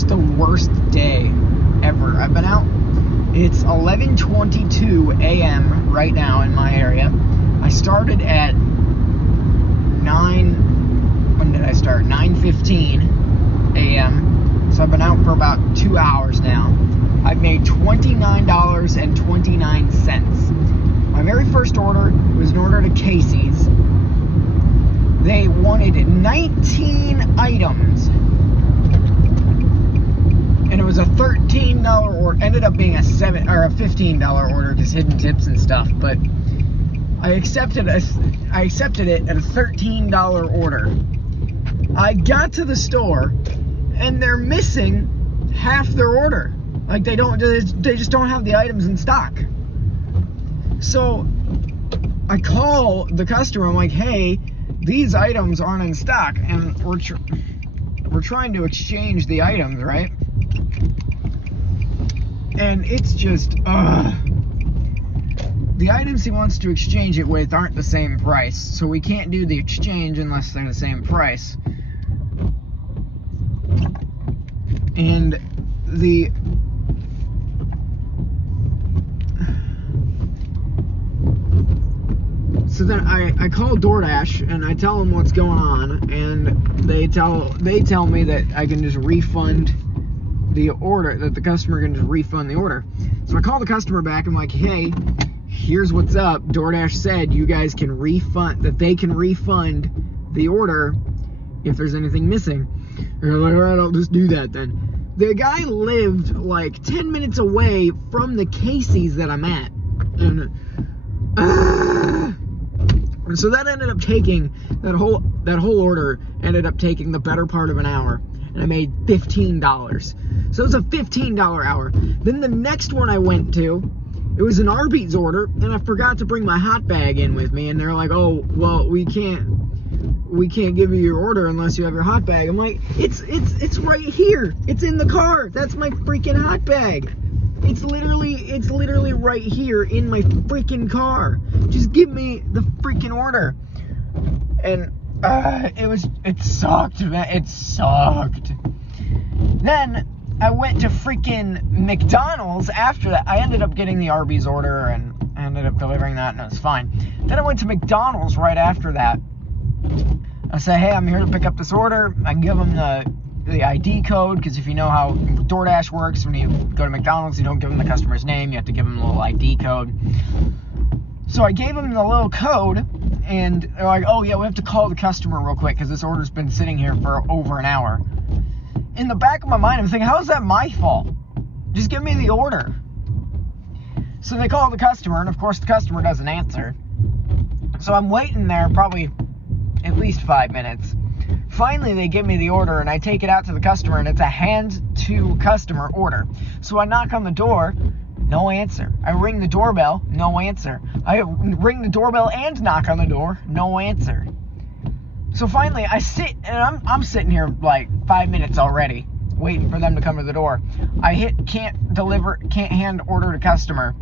just the worst day ever. I've been out. It's 11:22 a.m. right now in my area. I started at 9:15 a.m. So I've been out for about 2 hours now. I've made $29.29. My very first order was an order to Casey's. They wanted 19 items. And it was a $13 order. Ended up being a $15 order, just hidden tips and stuff. But I accepted it at a $13 order. I got to the store, and they're missing half their order. Like they just don't have the items in stock. So I call the customer. I'm like, hey, these items aren't in stock, and we're trying to exchange the items, right? And it's just, the items he wants to exchange it with aren't the same price, so we can't do the exchange unless they're the same price. And so then I call DoorDash and I tell them what's going on, and they tell me that I can just refund the order, that the customer can just refund the order. So I call the customer back. I'm like, hey, here's what's up. DoorDash said you guys can refund, that they can refund the order if there's anything missing. They're like, all right, I'll just do that then. The guy lived like 10 minutes away from the Casey's that I'm at. And so that ended up taking, that whole order ended up taking the better part of an hour. And I made $15. So it was a $15 hour. Then the next one I went to, it was an Arby's order, and I forgot to bring my hot bag in with me. And they're like, oh, well, we can't give you your order unless you have your hot bag. I'm like, it's right here. It's in the car. That's my freaking hot bag. It's literally right here in my freaking car. Just give me the freaking order. And it sucked, man. It sucked. Then I went to freaking McDonald's after that. I ended up getting the Arby's order and I ended up delivering that, and it was fine. Then I went to McDonald's right after that. I say, hey, I'm here to pick up this order. I give them the ID code, because if you know how DoorDash works, when you go to McDonald's, you don't give them the customer's name. You have to give them a little ID code. So I gave them the little code, and they're like, oh, yeah, we have to call the customer real quick because this order's been sitting here for over an hour. In the back of my mind, I'm thinking, how is that my fault? Just give me the order. So they call the customer, and of course the customer doesn't answer. So I'm waiting there probably at least 5 minutes. Finally, they give me the order, and I take it out to the customer, and it's a hand-to-customer order. So I knock on the door, no answer. I ring the doorbell, no answer. I ring the doorbell and knock on the door, no answer. So finally, I sit, and I'm sitting here like 5 minutes already, waiting for them to come to the door. I hit can't hand order to customer,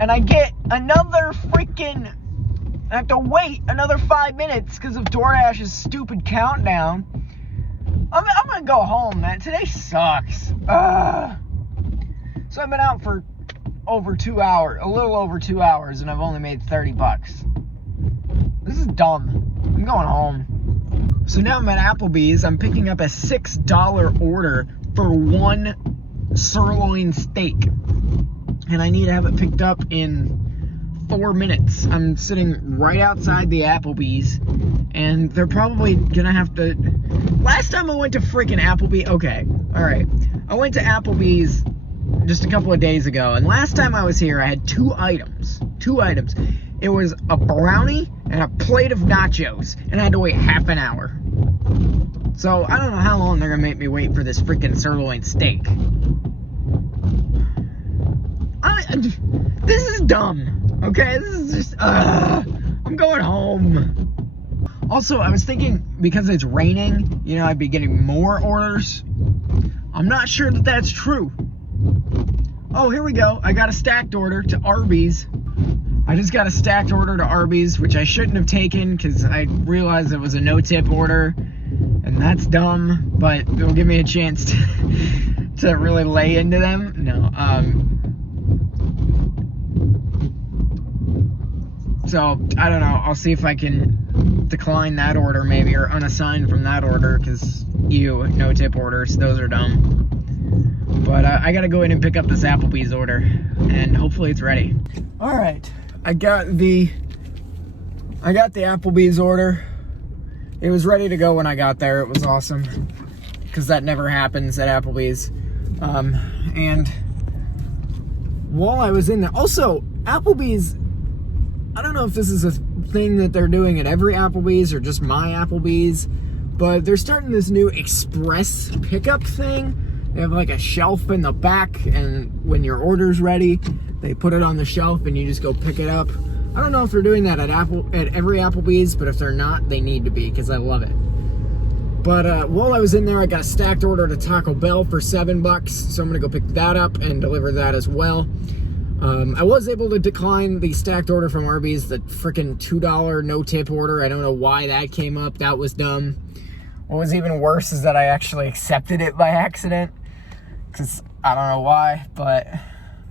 and I get another freaking, I have to wait another 5 minutes because of DoorDash's stupid countdown. I'm gonna go home, man. Today sucks. So I've been out for over 2 hours, a little over 2 hours, and I've only made $30. This is dumb. I'm going home. So now I'm at Applebee's. I'm picking up a $6 order for one sirloin steak, and I need to have it picked up in 4 minutes. I'm sitting right outside the Applebee's, and they're probably gonna have to. Last time I went to freaking Applebee's, okay, all right, I went to Applebee's just a couple of days ago, and last time I was here, I had two items. It was a brownie and a plate of nachos, and I had to wait half an hour. So I don't know how long they're gonna make me wait for this freaking sirloin steak. This is dumb. Okay, this is just. I'm going home. Also, I was thinking, because it's raining, I'd be getting more orders. I'm not sure that that's true. Oh, here we go. I got a stacked order to Arby's. I just got a stacked order to Arby's, which I shouldn't have taken because I realized it was a no-tip order. And that's dumb, but it'll give me a chance to really lay into them. No, so I don't know. I'll see if I can decline that order maybe, or unassign from that order, because no tip orders, those are dumb. But I gotta go in and pick up this Applebee's order, and hopefully it's ready. All right, I got the Applebee's order. It was ready to go when I got there. It was awesome, because that never happens at Applebee's. And while I was in there, also Applebee's, I don't know if this is a thing that they're doing at every Applebee's or just my Applebee's, but they're starting this new express pickup thing. They have like a shelf in the back, and when your order's ready, they put it on the shelf and you just go pick it up. I don't know if they're doing that at every Applebee's, but if they're not, they need to be, because I love it. But while I was in there, I got a stacked order to Taco Bell for $7, so I'm gonna go pick that up and deliver that as well. I was able to decline the stacked order from Arby's, the freaking $2 no tip order. I don't know why that came up. That was dumb. What was even worse is that I actually accepted it by accident, because I don't know why, but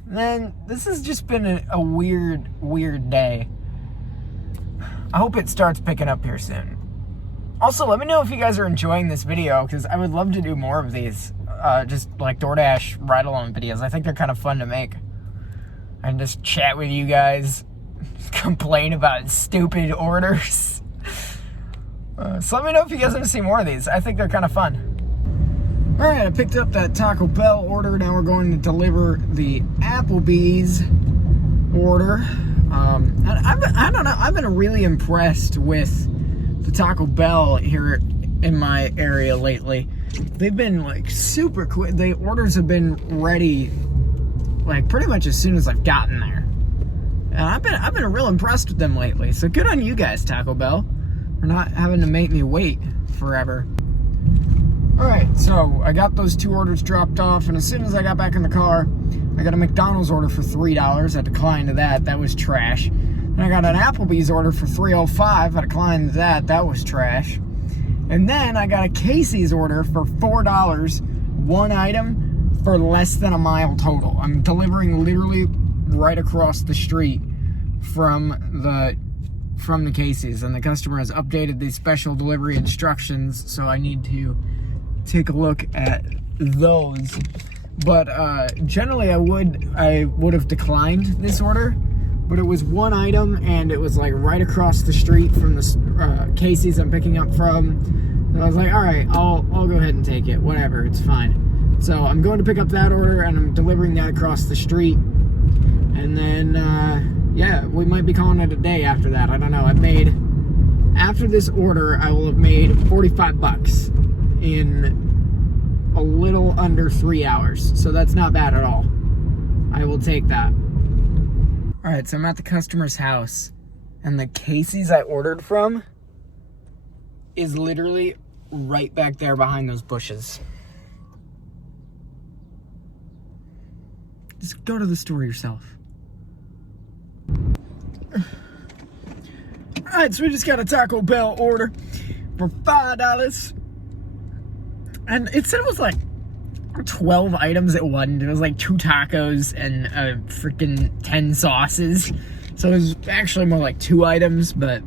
then this has just been a weird day. I hope it starts picking up here soon. Also, let me know if you guys are enjoying this video, because I would love to do more of these, just like DoorDash ride-along videos. I think they're kind of fun to make. And just chat with you guys, complain about stupid orders. So let me know if you guys want to see more of these. I think they're kind of fun. All right, I picked up that Taco Bell order. Now we're going to deliver the Applebee's order. I don't know. I've been really impressed with the Taco Bell here in my area lately. They've been like super quick. The orders have been ready like pretty much as soon as I've gotten there. And I've been real impressed with them lately. So good on you guys, Taco Bell, for not having to make me wait forever. All right, so I got those 2 orders dropped off, and as soon as I got back in the car, I got a McDonald's order for $3. I declined to that. That was trash. And I got an Applebee's order for $3.05. I declined to that. That was trash. And then I got a Casey's order for $4, one item, for less than a mile total. I'm delivering literally right across the street from the Casey's, and the customer has updated these special delivery instructions, so I need to take a look at those. But generally I would have declined this order, but it was one item, and it was like right across the street from the Casey's I'm picking up from. So I was like, all right, I'll go ahead and take it, whatever, it's fine. So I'm going to pick up that order, and I'm delivering that across the street. And then, yeah, we might be calling it a day after that. I don't know. After this order, I will have made $45 in a little under 3 hours. So that's not bad at all. I will take that. All right, so I'm at the customer's house, and the Casey's I ordered from is literally right back there behind those bushes. Just go to the store yourself. Alright, so we just got a Taco Bell order for $5. And it said it was like 12 items. It wasn't. It was like 2 tacos and freaking 10 sauces. So it was actually more like 2 items, but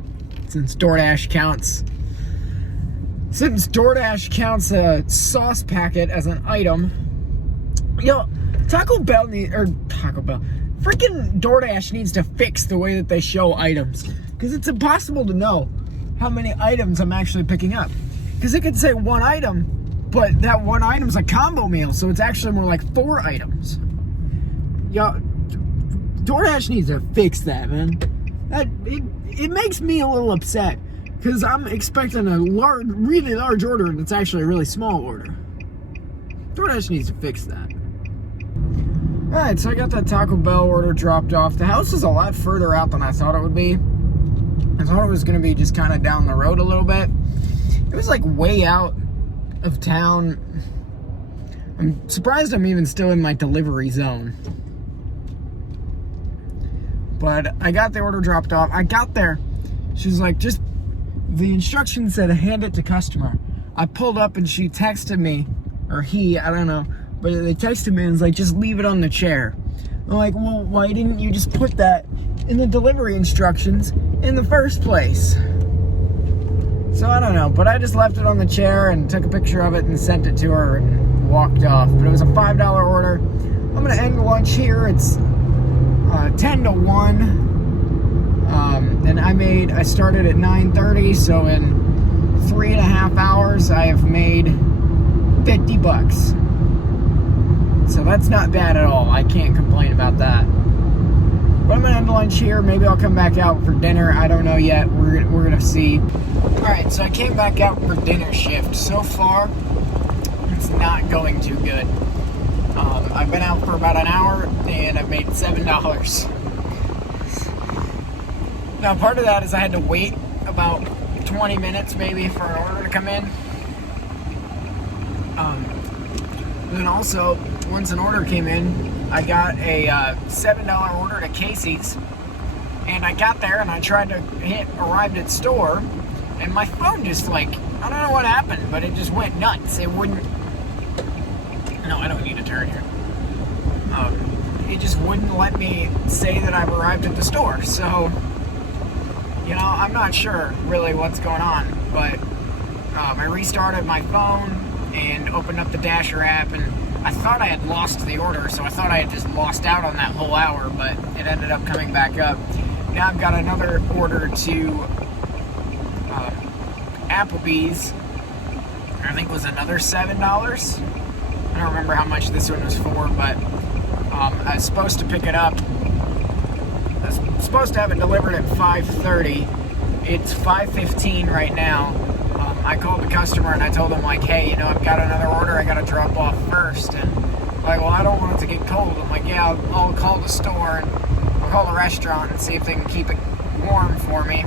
since DoorDash counts a sauce packet as an item, Taco Bell freaking DoorDash needs to fix the way that they show items, because it's impossible to know how many items I'm actually picking up, because it could say 1 item, but that 1 item's a combo meal, so it's actually more like 4 items. DoorDash needs to fix that, man. It makes me a little upset, because I'm expecting a really large order, and it's actually a really small order. DoorDash needs to fix that. Alright, so I got that Taco Bell order dropped off. The house is a lot further out than I thought it would be. I thought it was going to be just kind of down the road a little bit. It was like way out of town. I'm surprised I'm even still in my delivery zone. But I got the order dropped off. I got there. She was like, the instructions said hand it to customer. I pulled up and she texted me, or he, I don't know, but they texted me and was like, just leave it on the chair. I'm like, well, why didn't you just put that in the delivery instructions in the first place? So I don't know, but I just left it on the chair and took a picture of it and sent it to her and walked off. But it was a $5 order. I'm gonna end lunch here. It's 10 to 1. And I started at 9:30, so in 3.5 hours I have made $50. So that's not bad at all. I can't complain about that. But I'm gonna end lunch here. Maybe I'll come back out for dinner. I don't know yet. We're gonna see. Alright, so I came back out for dinner shift. So far, it's not going too good. I've been out for about an hour and I've made $7. Now, part of that is I had to wait about 20 minutes maybe for an order to come in. Then also, once an order came in, I got a $7 order to Casey's. And I got there and I tried to hit arrived at store. And my phone just I don't know what happened, but it just went nuts. It wouldn't... No, I don't need to turn here. It just wouldn't let me say that I've arrived at the store. So, I'm not sure really what's going on. But I restarted my phone and opened up the Dasher app, and I thought I had lost the order, so I thought I had just lost out on that whole hour, but it ended up coming back up. Now I've got another order to Applebee's. I think it was another $7. I don't remember how much this one was for, but I was supposed to pick it up. I was supposed to have it delivered at 5:30. It's 5:15 right now. I called the customer and I told them, hey, I've got another order I got to drop off first. And well, I don't want it to get cold. I'm like, yeah, I'll call the store and I'll call the restaurant and see if they can keep it warm for me.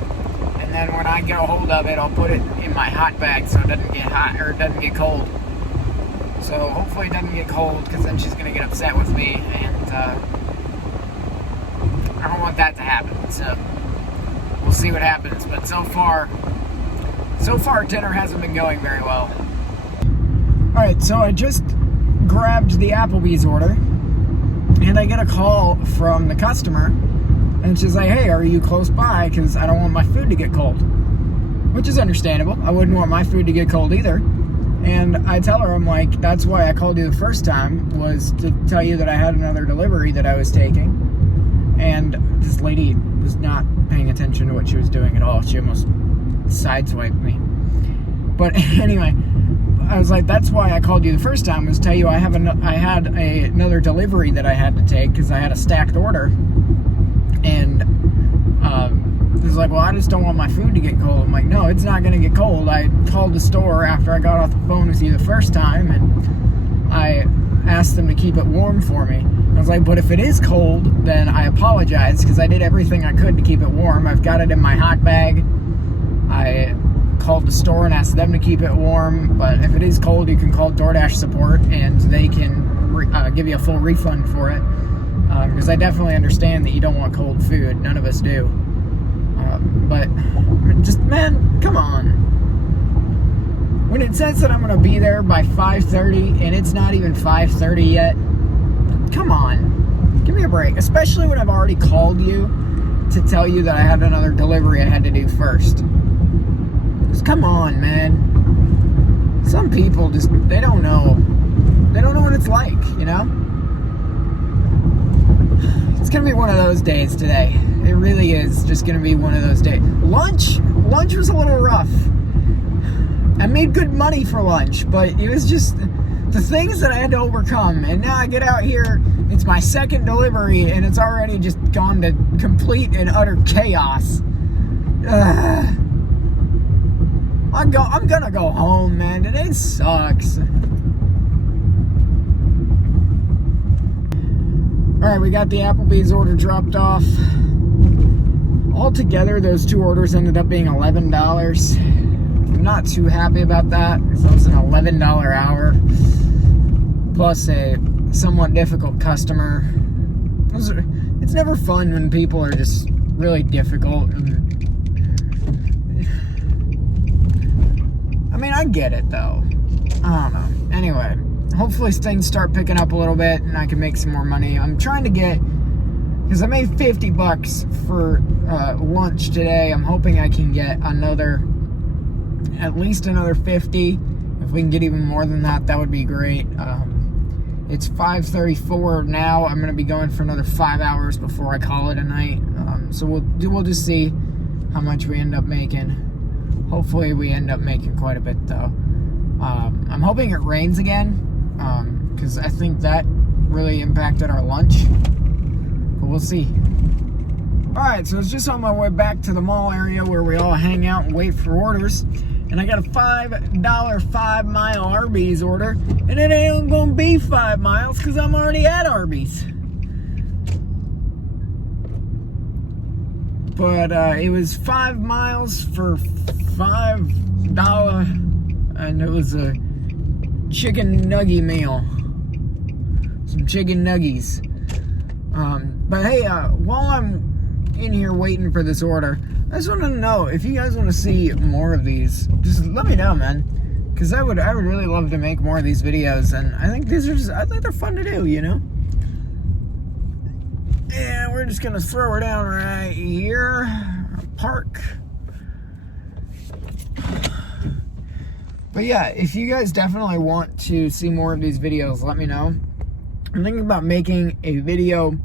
And then when I get a hold of it, I'll put it in my hot bag so it doesn't get hot or it doesn't get cold. So hopefully it doesn't get cold, because then she's going to get upset with me, and I don't want that to happen. So we'll see what happens. But so far dinner hasn't been going very well. Alright, so I just grabbed the Applebee's order, and I get a call from the customer, and she's like, hey, are you close by? Because I don't want my food to get cold. Which is understandable. I wouldn't want my food to get cold either. And I tell her, I'm like, that's why I called you the first time, was to tell you that I had another delivery that I was taking. And this lady was not paying attention to what she was doing at all. She almost sideswiped me. But anyway, I was like, that's why I called you the first time, was to tell you I had another delivery that I had to take, because I had a stacked order. And it was like, well, I just don't want my food to get cold. I'm like, no, it's not going to get cold. I called the store after I got off the phone with you the first time, and I asked them to keep it warm for me. I was like, but if it is cold, then I apologize, because I did everything I could to keep it warm. I've got it in my hot bag. I called the store and asked them to keep it warm, but if it is cold, you can call DoorDash support, and they can give you a full refund for it. Because I definitely understand that you don't want cold food. None of us do. But just, man, come on. When it says that I'm going to be there by 5:30 and it's not even 5:30 yet, come on. Give me a break. Especially when I've already called you to tell you that I had another delivery I had to do first. Just come on, man. Some people just, they don't know. They don't know what it's like, It's going to be one of those days today. It really is just going to be one of those days. Lunch was a little rough. I made good money for lunch, but it was just the things that I had to overcome. And now I get out here, it's my second delivery, and it's already just gone to complete and utter chaos. I'm gonna go home, man. Today sucks. Alright, we got the Applebee's order dropped off. Altogether, those two orders ended up being $11. I'm not too happy about that. So it's an $11 hour. Plus a somewhat difficult customer. It's never fun when people are just really difficult. mean, I get it, though. I don't know. Anyway, hopefully things start picking up a little bit and I can make some more money. I'm trying to get, because I made $50 for lunch today. I'm hoping I can get at least another 50. If we can get even more than that, that would be great. It's 5:34 now. I'm going to be going for another 5 hours before I call it a night. So we'll just see how much we end up making. Hopefully we end up making quite a bit, though. I'm hoping it rains again, because I think that really impacted our lunch. But we'll see. Alright, so it's just on my way back to the mall area where we all hang out and wait for orders. And I got a $5 5-mile Arby's order. And it ain't gonna be 5 miles because I'm already at Arby's. But it was 5 miles for $5. And it was a chicken nugget meal. Some chicken nuggies. But hey, while I'm in here waiting for this order, I just want to know if you guys want to see more of these. Just let me know, man, because I would really love to make more of these videos, and I think I think they're fun to do, you know. And we're just gonna throw her down right here. Park. But yeah, if you guys definitely want to see more of these videos, let me know. I'm thinking about making a video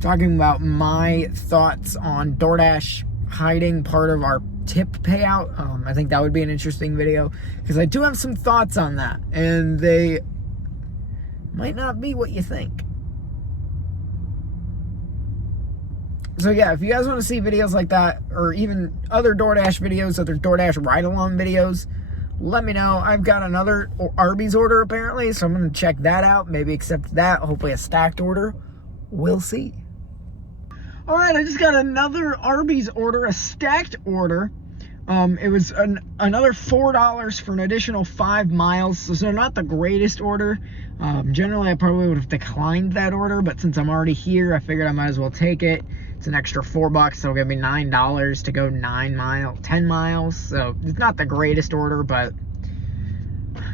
talking about my thoughts on DoorDash hiding part of our tip payout. I think that would be an interesting video because I do have some thoughts on that, and they might not be what you think. So yeah, if you guys want to see videos like that, or even other DoorDash videos, other DoorDash ride-along videos, let me know. I've got another Arby's order apparently, so I'm going to check that out. Maybe accept that. Hopefully a stacked order. We'll see. Alright, I just got another Arby's order, a stacked order. It was another $4 for an additional 5 miles, so not the greatest order. Generally, I probably would have declined that order, but since I'm already here, I figured I might as well take it. It's an extra $4, so it'll give me $9 to go 10 miles. So it's not the greatest order, but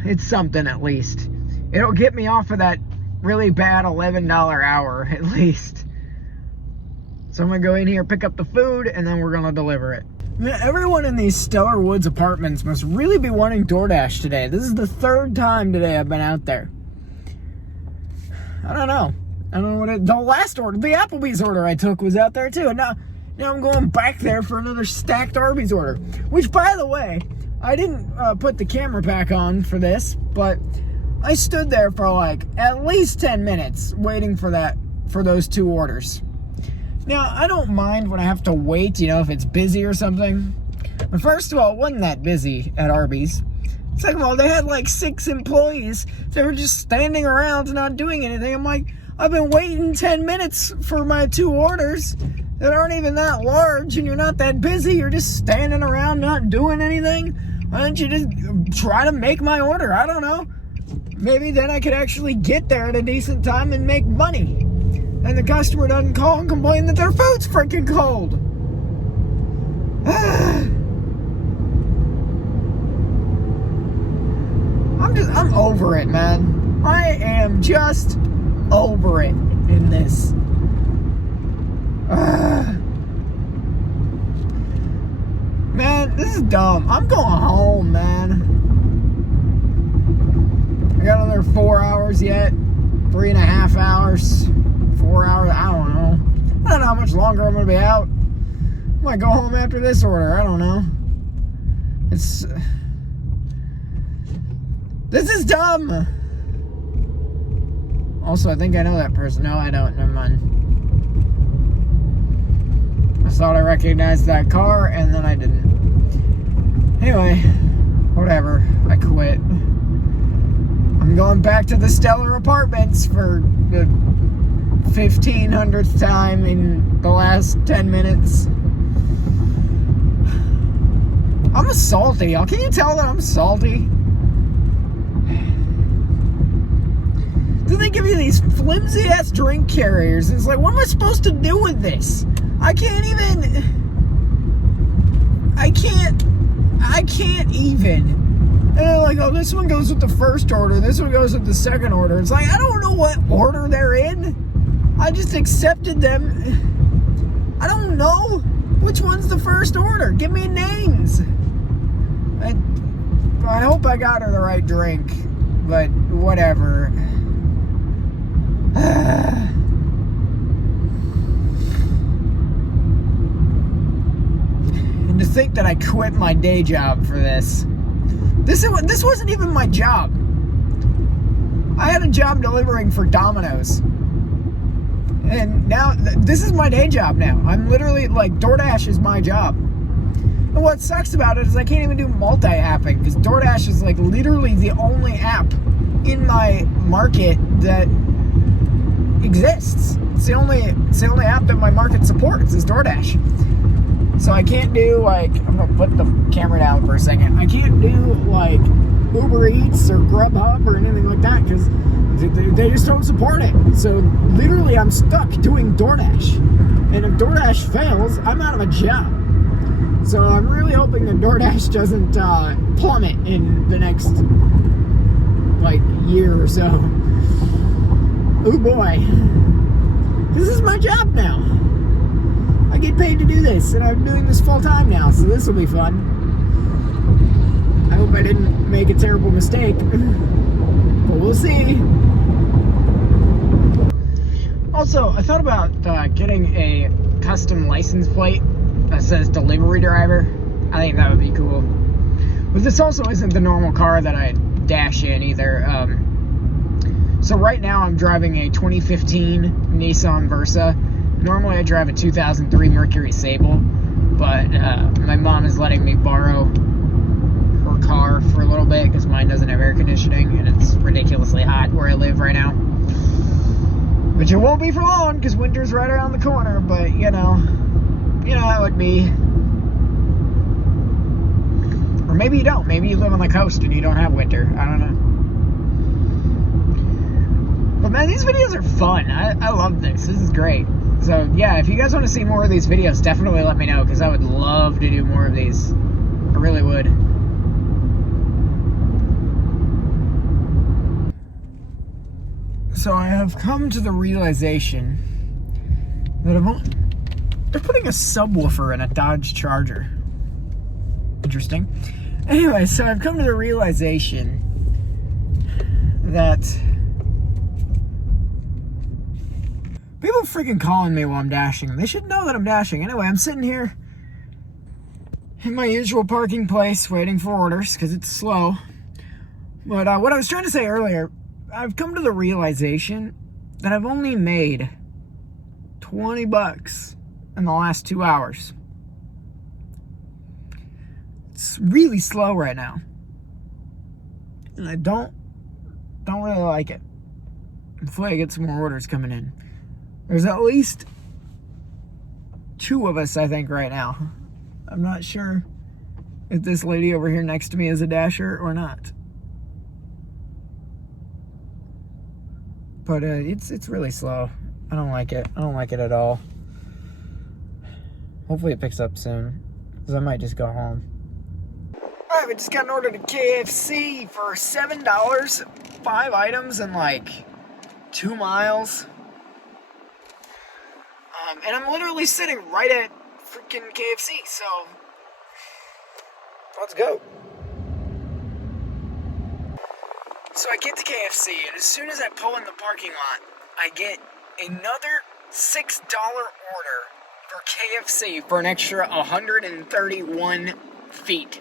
it's something at least. It'll get me off of that really bad $11 hour at least. So I'm gonna go in here, pick up the food, and then we're gonna deliver it. Everyone in these Stellar Woods apartments must really be wanting DoorDash today. This is the 3rd time today I've been out there. I don't know what the last order, the Applebee's order I took was out there too. And now I'm going back there for another stacked Arby's order. Which, by the way, I didn't put the camera back on for this, but I stood there for like at least 10 minutes waiting for those 2 orders. Now, I don't mind when I have to wait, if it's busy or something. But first of all, it wasn't that busy at Arby's. Second of all, they had like 6 employees. They were just standing around not doing anything. I'm like, I've been waiting 10 minutes for my 2 orders that aren't even that large, and you're not that busy. You're just standing around not doing anything. Why don't you just try to make my order? I don't know. Maybe then I could actually get there at a decent time and make money. And the customer doesn't call and complain that their food's freaking cold. I'm over it, man. I am just over it in this. Man, this is dumb. I'm going home, man. I got another 4 hours yet. 3.5 hours. 4 hours, I don't know. I don't know how much longer I'm going to be out. I might go home after this order. I don't know. This is dumb. Also, I think I know that person. No, I don't. Never mind. I thought I recognized that car, and then I didn't. Anyway, whatever. I quit. I'm going back to the Stellar Apartments for the 1,500th time in the last 10 minutes. I'm salty, y'all. Can you tell that I'm salty? Then they give you these flimsy-ass drink carriers. It's like, what am I supposed to do with this? I can't even. like, oh, this one goes with the first order, this one goes with the second order. It's like, I don't know what order they're in. I just accepted them. I don't know which one's the first order. Give me names. I hope I got her the right drink, but whatever. And to think that I quit my day job for this. This wasn't even my job. I had a job delivering for Domino's. And now, this is my day job now. I'm literally, like, DoorDash is my job. And what sucks about it is I can't even do multi-apping, because DoorDash is, like, literally the only app in my market that exists. It's the only app that my market supports is DoorDash. So I can't do, like, I'm going to put the camera down for a second. I can't do, like, Uber Eats or Grubhub or anything like that, because they just don't support it. So literally I'm stuck doing DoorDash. And if DoorDash fails, I'm out of a job. So I'm really hoping that DoorDash doesn't plummet in the next, like, year or so. Oh boy. This is my job now. I get paid to do this, and I'm doing this full time now, so this will be fun. I hope I didn't make a terrible mistake, but we'll see. Also, I thought about getting a custom license plate that says delivery driver. I think that would be cool. But this also isn't the normal car that I dash in either. So right now I'm driving a 2015 Nissan Versa. Normally I drive a 2003 Mercury Sable, but my mom is letting me borrow her car for a little bit because mine doesn't have air conditioning and it's ridiculously hot where I live right now. Which it won't be for long because winter's right around the corner, but you know how it be. Or maybe you don't. Maybe you live on the coast and you don't have winter. I don't know. But man, these videos are fun. I love this. This is great. So yeah, if you guys want to see more of these videos, definitely let me know because I would love to do more of these. I really would. So I have come to the realization that they're putting a subwoofer in a Dodge Charger. Interesting. Anyway, so I've come to the realization that people are freaking calling me while I'm dashing. They should know that I'm dashing. Anyway, I'm sitting here in my usual parking place waiting for orders because it's slow. But what I was trying to say earlier, I've come to the realization that I've only made $20 in the last 2 hours. It's really slow right now. And I don't really like it. Hopefully I get some more orders coming in. There's at least 2 of us, I think, right now. I'm not sure if this lady over here next to me is a dasher or not. But it's really slow. I don't like it. I don't like it at all. Hopefully it picks up soon, because I might just go home. Alright, we just got an order to KFC for $7, 5 items and like 2 miles. And I'm literally sitting right at freaking KFC, so let's go. So I get to KFC, and as soon as I pull in the parking lot, I get another $6 order for KFC for an extra 131 feet.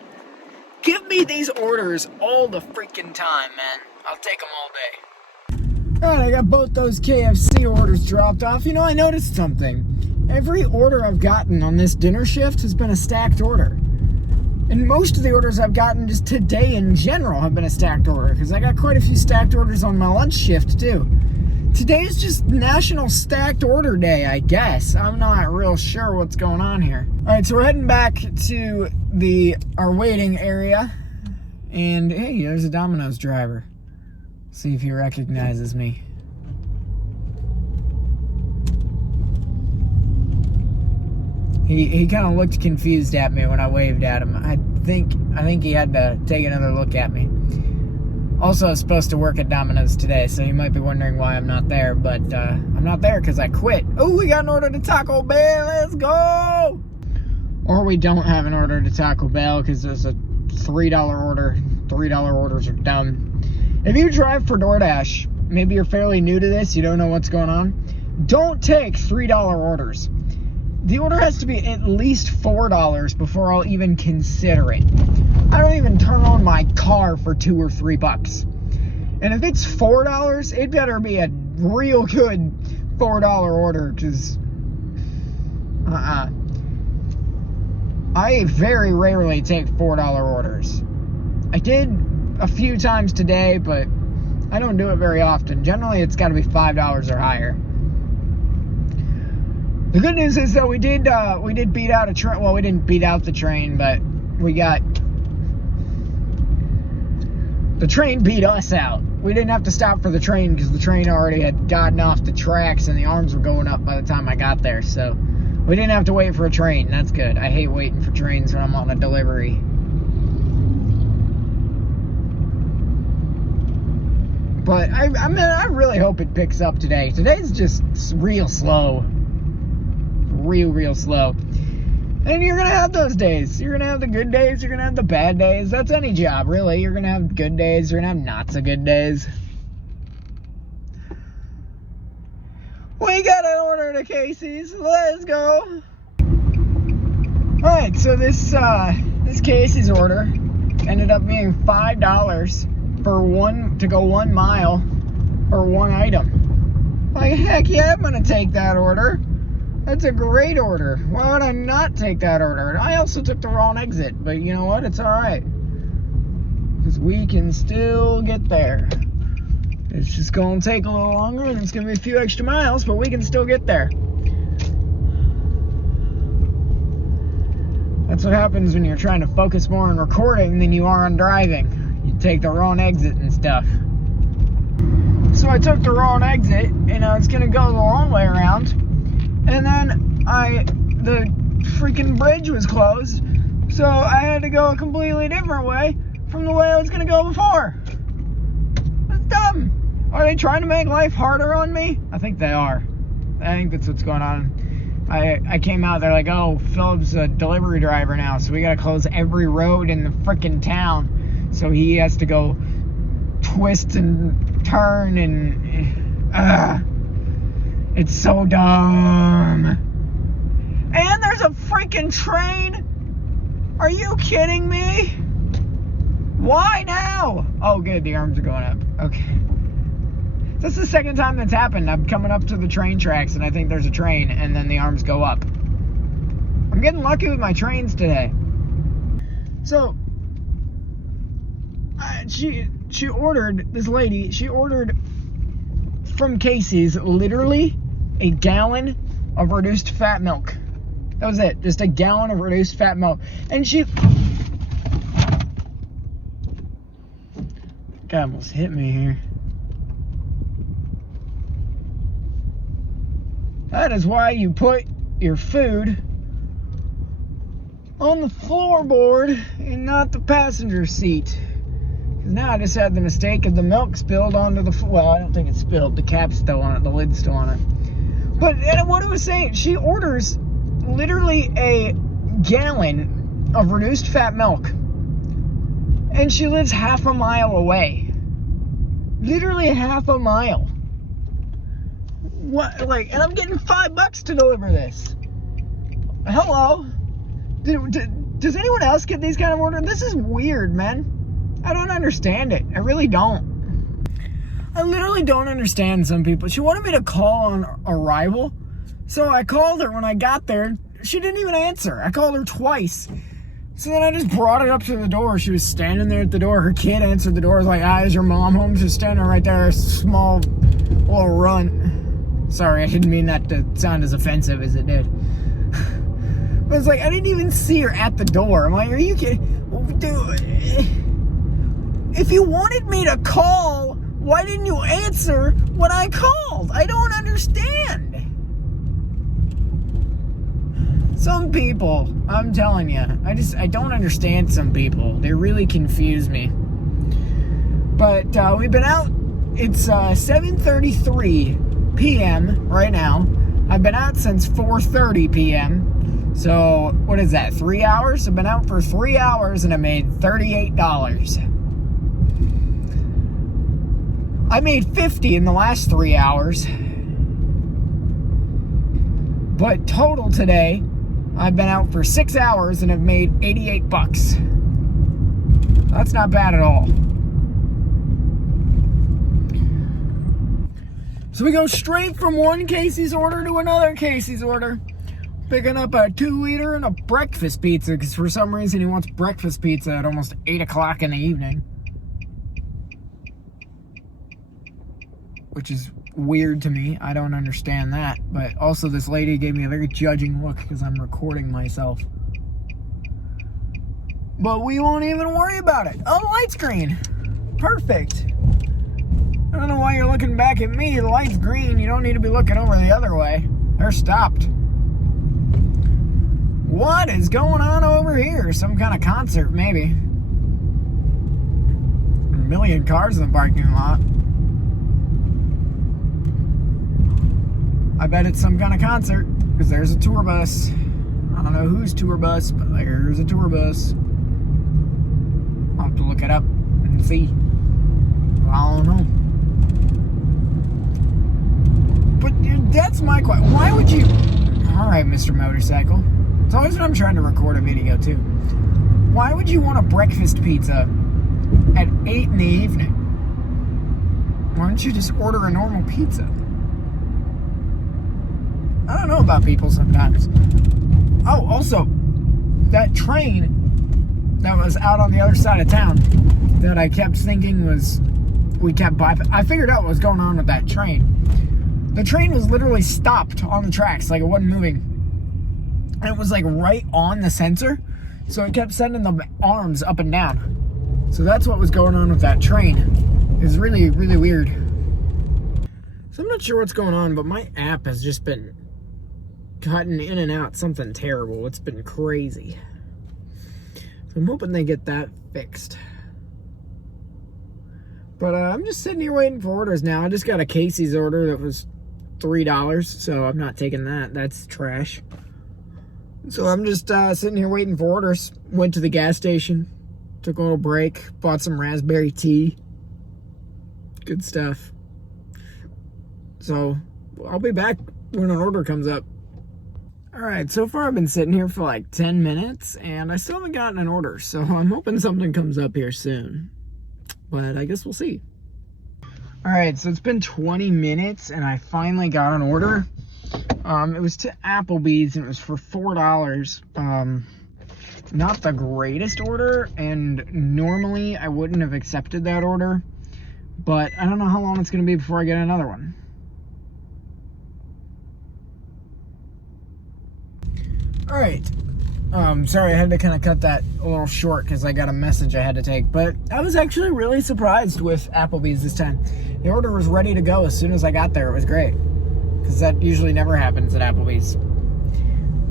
Give me these orders all the freaking time, man. I'll take them all day. Alright, I got both those KFC orders dropped off. You know, I noticed something. Every order I've gotten on this dinner shift has been a stacked order. And most of the orders I've gotten just today in general have been a stacked order, because I got quite a few stacked orders on my lunch shift too. Today is just National Stacked Order Day, I guess. I'm not real sure what's going on here. Alright, so we're heading back to our waiting area. And hey, there's a Domino's driver. See if he recognizes me. He kind of looked confused at me when I waved at him. I think he had to take another look at me. Also, I was supposed to work at Domino's today, so you might be wondering why I'm not there, but I'm not there because I quit. Oh, we got an order to Taco Bell. Let's go! Or we don't have an order to Taco Bell because there's a $3 order. $3 orders are dumb. If you drive for DoorDash, maybe you're fairly new to this, you don't know what's going on, don't take $3 orders. The order has to be at least $4 before I'll even consider it. I don't even turn on my car for $2 or $3. And if it's $4, it better be a real good $4 order, because I very rarely take $4 orders. I did a few times today, but I don't do it very often. Generally, it's got to be $5 or higher. The good news is that we did beat out a train. Well, we didn't beat out the train, but the train beat us out. We didn't have to stop for the train because the train already had gotten off the tracks and the arms were going up by the time I got there. So we didn't have to wait for a train. That's good. I hate waiting for trains when I'm on a delivery. But I really hope it picks up today. Today's just real slow. Real slow. And you're going to have those days. You're going to have the good days. You're going to have the bad days. That's any job, really. You're going to have good days. You're going to have not so good days. We got an order to Casey's. Let's go. Alright, so this Casey's order ended up being $5 to go 1 mile for one item. Like, heck yeah, I'm going to take that order. That's a great order. Why would I not take that order? And I also took the wrong exit, but you know what? It's alright. Because we can still get there. It's just going to take a little longer, and it's going to be a few extra miles, but we can still get there. That's what happens when you're trying to focus more on recording than you are on driving. You take the wrong exit and stuff. So I took the wrong exit, and I was going to go the long way around. And then the freaking bridge was closed, so I had to go a completely different way from the way I was going to go before. That's dumb. Are they trying to make life harder on me? I think they are. I think that's what's going on. I came out, they're like, oh, Philip's a delivery driver now, so we got to close every road in the freaking town. So he has to go twist and turn and... It's so dumb. And there's a freaking train? Are you kidding me? Why now? Oh, good. The arms are going up. Okay. That's the second time that's happened. I'm coming up to the train tracks, and I think there's a train, and then the arms go up. I'm getting lucky with my trains today. So, she ordered, this lady, she ordered from Casey's literally a gallon of reduced fat milk. That was it. Just a gallon of reduced fat milk. And she... God almost hit me here. That is why you put your food on the floorboard and not the passenger seat. Because now I just had the mistake of the milk spilled onto the floor. Well, I don't think it spilled. The cap's still on it. The lid's still on it. But what I was saying, she orders literally a gallon of reduced fat milk. And she lives half a mile away. Literally half a mile. What? Like, and I'm getting $5 to deliver this. Hello? Does anyone else get these kind of orders? This is weird, man. I don't understand it. I really don't. I literally don't understand some people. She wanted me to call on arrival. So I called her when I got there. She didn't even answer. I called her twice. So then I just brought it up to the door. She was standing there at the door. Her kid answered the door. I was like, is your mom home? She's standing right there. A small little runt. Sorry, I didn't mean that to sound as offensive as it did. But it's like, I didn't even see her at the door. I'm like, are you kidding? Dude, if you wanted me to call, why didn't you answer when I called? I don't understand. Some people, I'm telling you, I don't understand some people. They really confuse me. But we've been out. It's 7:33 p.m. right now. I've been out since 4:30 p.m. So, what is that, 3 hours? I've been out for 3 hours and I made $38. I made $50 in the last 3 hours. But total today, I've been out for 6 hours and have made $88. That's not bad at all. So we go straight from one Casey's order to another Casey's order. Picking up a 2-liter and a breakfast pizza, because for some reason he wants breakfast pizza at almost 8 o'clock in the evening. Which is weird to me. I don't understand that. But also this lady gave me a very judging look because I'm recording myself. But we won't even worry about it. Oh, the light's green. Perfect. I don't know why you're looking back at me. The light's green. You don't need to be looking over the other way. They're stopped. What is going on over here? Some kind of concert, maybe. A million cars in the parking lot. I bet it's some kind of concert, because there's a tour bus. I don't know whose tour bus, but there's a tour bus. I'll have to look it up and see. I don't know. But that's my question. Why would you... Alright, Mr. Motorcycle. It's always when I'm trying to record a video, too. Why would you want a breakfast pizza at 8 in the evening? Why don't you just order a normal pizza? I don't know about people sometimes. Oh, also, that train that was out on the other side of town that I kept thinking was... We kept bypassing. I figured out what was going on with that train. The train was literally stopped on the tracks, like it wasn't moving. And it was like right on the sensor, so it kept sending the arms up and down. So that's what was going on with that train. It was really, really weird. So I'm not sure what's going on, but my app has just been cutting in and out something terrible. It's been crazy. So I'm hoping they get that fixed. But I'm just sitting here waiting for orders now. I just got a Casey's order that was $3, so I'm not taking that. That's trash. So I'm just sitting here waiting for orders. Went to the gas station, took a little break, bought some raspberry tea. Good stuff. So I'll be back when an order comes up. Alright, so far I've been sitting here for like 10 minutes, and I still haven't gotten an order, so I'm hoping something comes up here soon. But I guess we'll see. Alright, so it's been 20 minutes, and I finally got an order. It was to Applebee's, and it was for $4. Not the greatest order, and normally I wouldn't have accepted that order, but I don't know how long it's going to be before I get another one. Alright, sorry I had to kind of cut that a little short because I got a message I had to take, but I was actually really surprised with Applebee's this time. The order was ready to go as soon as I got there. It was great, because that usually never happens at Applebee's.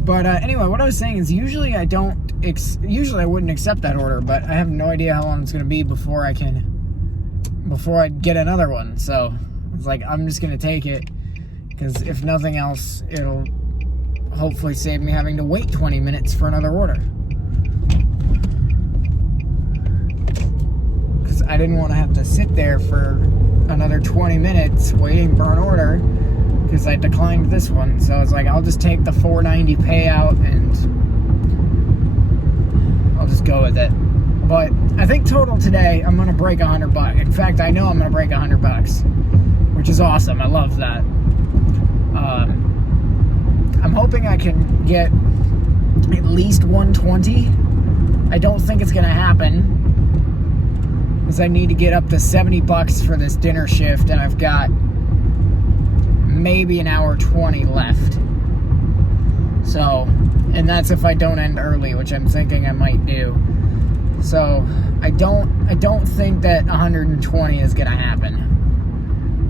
But anyway, what I was saying is usually I wouldn't accept that order, but I have no idea how long it's going to be before I get another one. So it's like, I'm just going to take it, because if nothing else, it'll hopefully save me having to wait 20 minutes for another order. Because I didn't want to have to sit there for another 20 minutes waiting for an order, because I declined this one. So it's like, I'll just take the $4.90 payout and I'll just go with it. But I think total today, I'm going to break $100. In fact, I know I'm going to break $100, which is awesome. I love that. I'm hoping I can get at least 120. I don't think it's going to happen, because I need to get up to $70 for this dinner shift, and I've got maybe an hour 20 left. So, and that's if I don't end early, which I'm thinking I might do. So, I don't think that 120 is going to happen.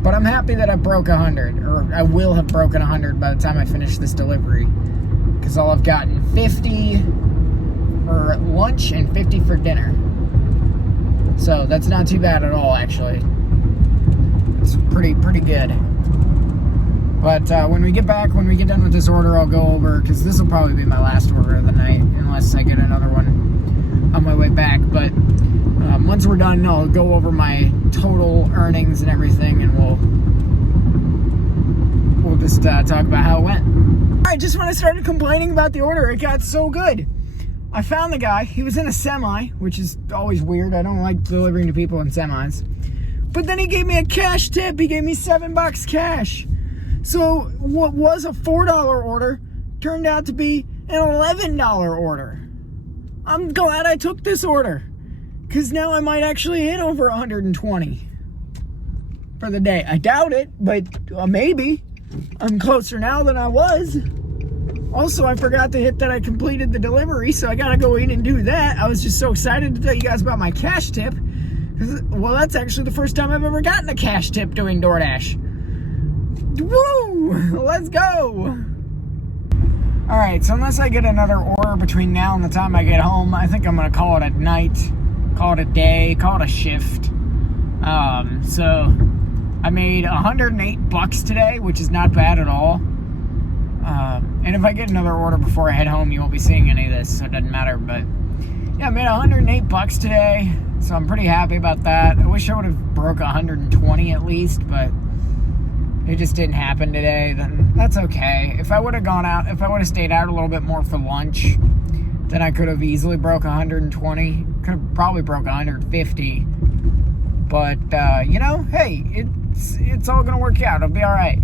But I'm happy that I broke 100, or I will have broken 100 by the time I finish this delivery. because I'll have gotten 50 for lunch and 50 for dinner. So that's not too bad at all, actually. It's pretty good. But when we get done with this order, I'll go over, because this will probably be my last order of the night, unless I get another one on my way back. But once we're done, I'll go over my total earnings and everything, and we'll just talk about how it went. Alright, just when I started complaining about the order, it got so good. I found the guy. He was in a semi, which is always weird. I don't like delivering to people in semis. But then he gave me a cash tip. He gave me $7 cash. So what was a $4 order turned out to be an $11 order. I'm glad I took this order, because now I might actually hit over 120 for the day. I doubt it, but maybe. I'm closer now than I was. Also, I forgot to hit that I completed the delivery, so I gotta go in and do that. I was just so excited to tell you guys about my cash tip. Well, that's actually the first time I've ever gotten a cash tip doing DoorDash. Woo! Let's go! Alright, so unless I get another order between now and the time I get home, I think I'm gonna call it a night, call it a day, call it a shift. So I made $108 today, which is not bad at all. And if I get another order before I head home, you won't be seeing any of this, so it doesn't matter. But yeah, I made $108 today, so I'm pretty happy about that. I wish I would have broke 120 at least, but it just didn't happen today. Then that's okay. If I would have gone out, if I would have stayed out a little bit more for lunch, then I could have easily broke 120. Could have probably broke 150. But you know, hey, it's all gonna work out. It'll be all right.